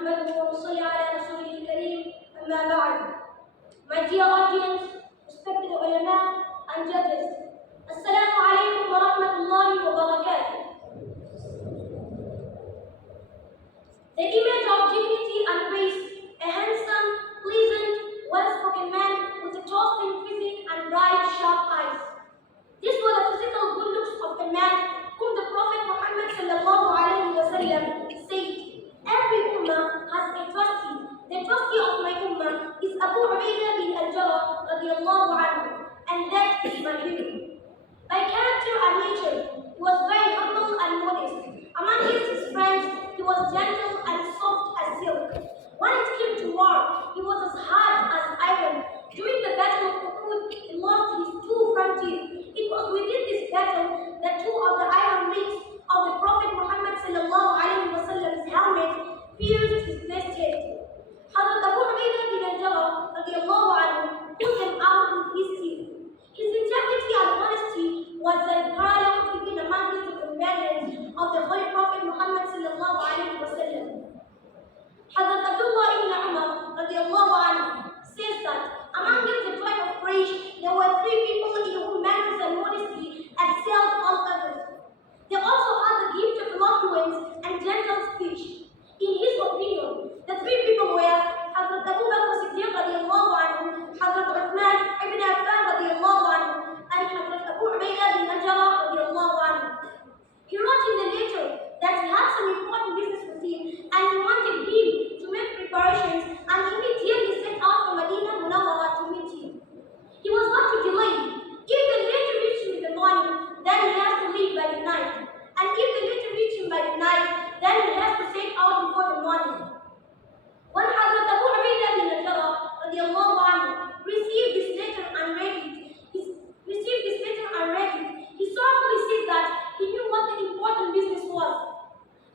نحمده ونصلي على رسوله الكريم أما بعد. My dear audience, respected ulama and judges, Assalamu alaikum wa rahmatullahi wa barakatuh. The image of dignity and grace, a handsome, pleasant, well-spoken man with a toasting physique and bright, sharp eyes. These were the physical good looks of the man whom the Prophet Muhammad sallallahu alayhi wa sallam said, every ummah has a trustee. The trustee of my ummah is Abu Ubaidah bin al-Jarrah radiallahu anhu, and that is my hero. By character and nature, he was very humble and modest. Among his friends, he was gentle and soft as silk. When it came to war, he was as hard as iron. During the battle of Uhud, he lost his two front teeth. It was within this battle that two of the iron rings of the Prophet Muhammad sallallahu alaihi wasallam's helmet pierced his left head. Hazrat Abu Ubaidah bin al-Jarrah radiallahu anhu pulled them out with his teeth. His integrity and honesty was unparalleled even among his companions of the Holy Prophet Muhammad sallallahu alaihi wasallam. Hazrat Abdullah ibn Umar radiallahu anhu says that among the tribe of Quraysh, there were three people in whom manners and modesty excelled all others. They also had the gift of eloquence and gentle speech. In his opinion, the three people were Hazrat Abu Bakr Siddiq radiallahu anhu, Hazrat Uthman ibn Affan radiallahu anhu, and Hazrat Abu Ubaidah bin al-Jarrah radiallahu anhu. He wrote in the letter that he had some important business with him and he wanted him to make preparations and immediately set out for Medina Munawwara to meet him. He was not to delay. If the letter reached him in the morning, then he has to leave by the night. And if the letter reached him by the night, then he has to set out before the morning. When Hazrat Abu Ubaidah bin al-Jarrah radiallahu anhu received this letter and read it, he sorrowfully said that he knew what the important business was.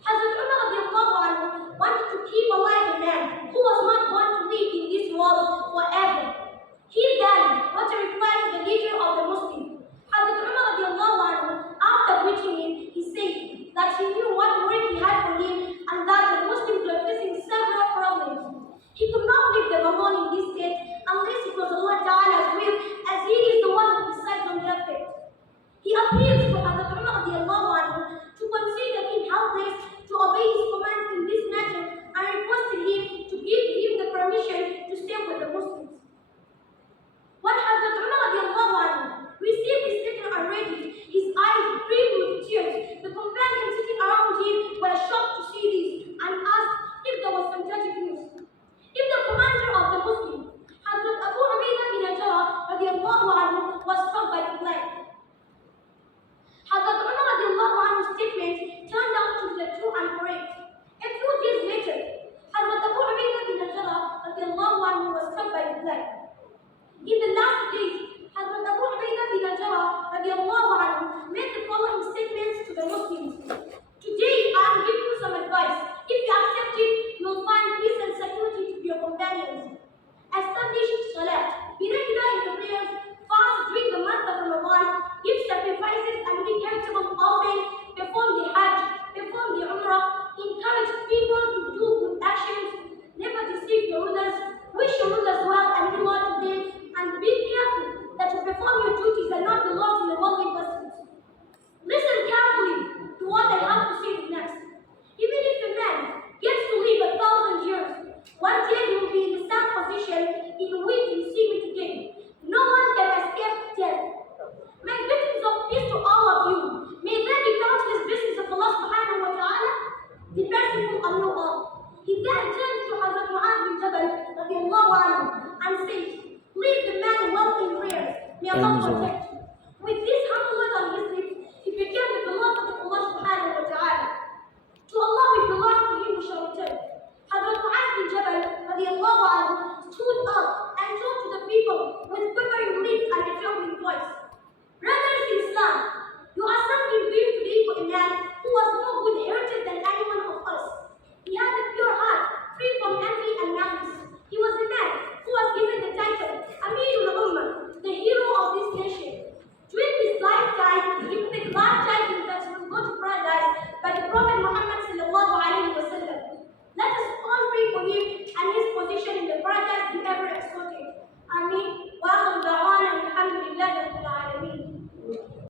Hazrat Umar radiallahu anhu wanted to keep alive a man who was not going to live in this world forever. He then wrote a reply to the leader of the Muslim. Hazrat Umar radiallahu anhu, after greeting him, he said that he knew what work he had for him and that the Muslims were facing several problems. He could not leave them alone in this state unless it was Allah Ta'ala's will, as He is the one who decides on their fate. He appealed to Hazrat Umar radiallahu anhu to consider him helpless to obey his commands in this matter and requested him to give him the permission to stay with the Muslims. When Hazrat Umar radiallahu anhu received this letter and read it, his eyes brimmed with tears. The companions sitting around him were shocked to see this and asked if there was some tragic news. If the commander of the Muslims, Hazrat Abu Ubaidah bin al-Jarrah radiallahu anhu, was struck by the plague. Hazrat Umar radiallahu anhu's statement turned out to be true and correct. A few days later, Hazrat Abu Ubaidah bin al-Jarrah radiallahu anhu was struck by the plague. In the last days, Hazrat Abu Ubaidah bin al-Jarrah radiallahu anhu made the following statements to the Muslims. Today, I am giving you some advice. If you accept it, you will find peace and security to your companions. Establish salah. Be regular in your prayers. Fast during the month of Ramadan. Give sacrifices and be charitable often. Perform the Hajj. Perform the Umrah. Encourage people to do good actions. Never deceive your rulers. Wish your rulers well and be loyal to them. And be careful that you perform your duties and not be lost in the worldly pursuits. Listen carefully to what I have to say next. Even if a man gets to live 1,000 years, one day he will be in the same position in which you see me today. No one can escape death. My greetings of peace to all of you. May there be countless blessings of Allah subhanahu wa ta'ala, the merciful on you all. He then turned to Hazrat Mu'adh bin Jabal radiallahu anhu and said, lead the man well in prayers. May Allah protect you. With this humble words on his lips, he became the beloved of Allah subhanahu wa ta'ala. To Allah we belong, to Him we shall return. Hazrat Mu'adh bin Jabal radiallahu anhu stood up and talked to the people with quivering lips and a trembling voice. Brothers in Islam, you are something brief today for a man who was more good-hearted than any one of us. He had a pure heart, free from envy and malice. He was a man who was given the title Amirul Ummah, the hero of this nation. During his lifetime, he took glad tidings that he will go to paradise by the Prophet Muhammad sallallahu alaihi wasallam. Let us all pray Ahmed